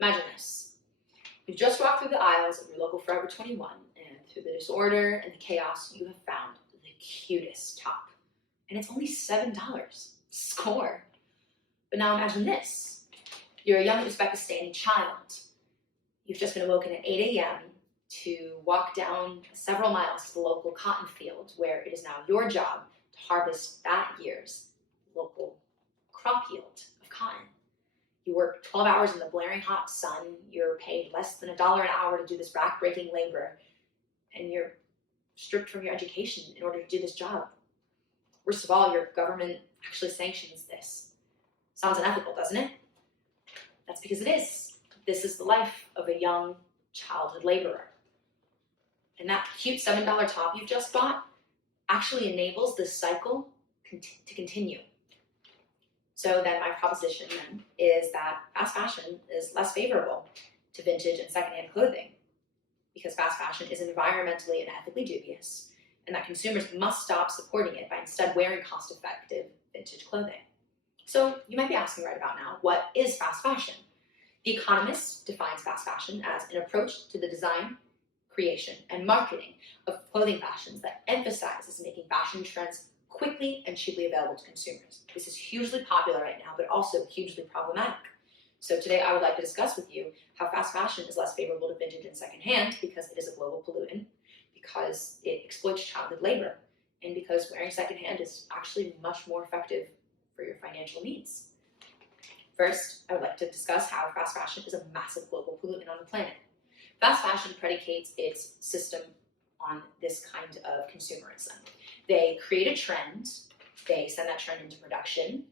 Imagine this. You've just walked through the aisles of your local Forever 21, and through the disorder and the chaos, you have found the cutest top. And it's only $7. Score. But now imagine this. You're a young Uzbekistani child. You've just been awoken at 8 a.m. to walk down several miles to the local cotton field, where it is now your job to harvest that year's local crop yield of cotton. You work 12 hours in the blaring hot sun, you're paid less than $1 an hour to do this back-breaking labor, and you're stripped from your education in order to do this job. Worst of all, your government actually sanctions this. Sounds unethical, doesn't it? That's because it is. This is the life of a young childhood laborer. And that cute $7 top you've just bought actually enables this cycle to continue. So then my proposition then is that fast fashion is less favorable to vintage and secondhand clothing, because fast fashion is environmentally and ethically dubious, and that consumers must stop supporting it by instead wearing cost-effective vintage clothing. So you might be asking right about now, what is fast fashion? The Economist defines fast fashion as an approach to the design, creation, and marketing of clothing fashions that emphasizes making fashion trends quickly and cheaply available to consumers. This is hugely popular right now, but also hugely problematic. So today I would like to discuss with you how fast fashion is less favorable to vintage and secondhand because it is a global pollutant, because it exploits childhood labor, and because wearing secondhand is actually much more effective for your financial needs. First, I would like to discuss how fast fashion is a massive global pollutant on the planet. Fast fashion predicates its system on this kind of consumerism. They create a trend, they send that trend into production,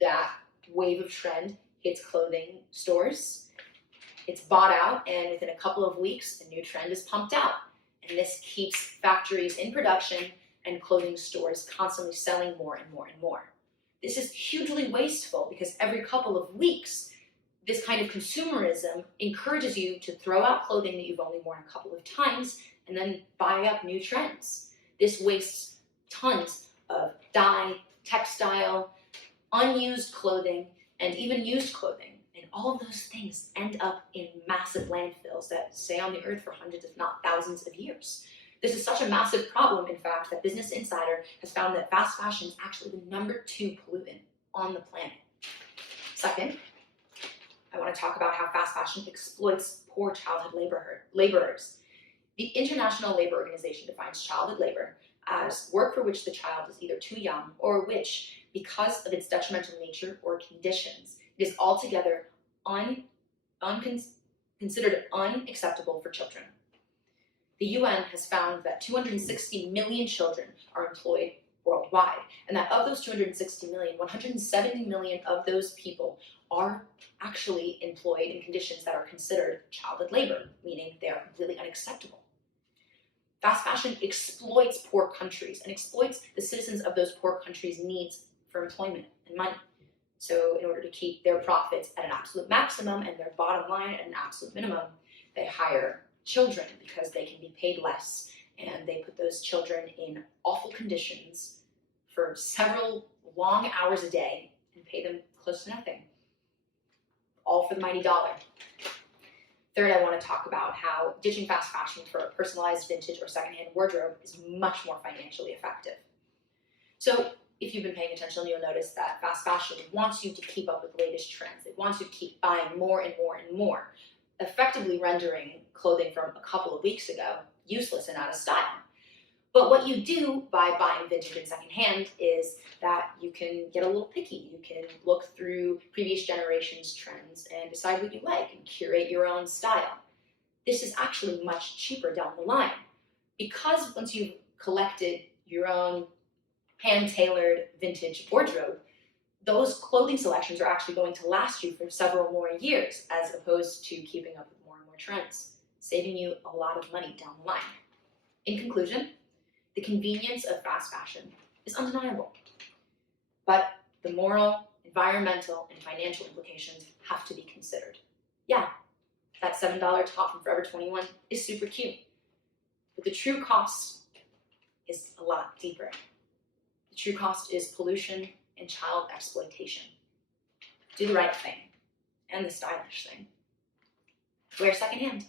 that wave of trend hits clothing stores, it's bought out, and within a couple of weeks, a new trend is pumped out. And this keeps factories in production and clothing stores constantly selling more and more and more. This is hugely wasteful because every couple of weeks, this kind of consumerism encourages you to throw out clothing that you've only worn a couple of times and then buy up new trends. This wastes tons of dye, textile, unused clothing, and even used clothing. And all of those things end up in massive landfills that stay on the earth for hundreds, if not thousands of years. This is such a massive problem, in fact, that Business Insider has found that fast fashion is actually the #2 pollutant on the planet. Second, I want to talk about how fast fashion exploits poor childhood laborers. The International Labor Organization defines childhood labor as work for which the child is either too young or which, because of its detrimental nature or conditions, it is altogether considered unacceptable for children. The UN has found that 260 million children are employed worldwide, and that of those 260 million, 170 million of those people are actually employed in conditions that are considered childhood labor, meaning they are completely unacceptable. Fast fashion exploits poor countries and exploits the citizens of those poor countries' needs for employment and money. So in order to keep their profits at an absolute maximum and their bottom line at an absolute minimum, they hire children because they can be paid less, and they put those children in awful conditions for several long hours a day and pay them close to nothing, all for the mighty dollar. Third, I want to talk about how ditching fast fashion for a personalized vintage or secondhand wardrobe is much more financially effective. So if you've been paying attention, you'll notice that fast fashion wants you to keep up with the latest trends. It wants you to keep buying more and more and more, effectively rendering clothing from a couple of weeks ago useless and out of style. But what you do by buying vintage and secondhand is that you can get a little picky. You can look through previous generations' trends and decide what you like and curate your own style. This is actually much cheaper down the line, because once you've collected your own hand-tailored vintage wardrobe, those clothing selections are actually going to last you for several more years, as opposed to keeping up with more and more trends, saving you a lot of money down the line. In conclusion, the convenience of fast fashion is undeniable, but the moral, environmental, and financial implications have to be considered. Yeah, that $7 top from Forever 21 is super cute, but the true cost is a lot deeper. The true cost is pollution and child exploitation. Do the right thing and the stylish thing. Wear secondhand.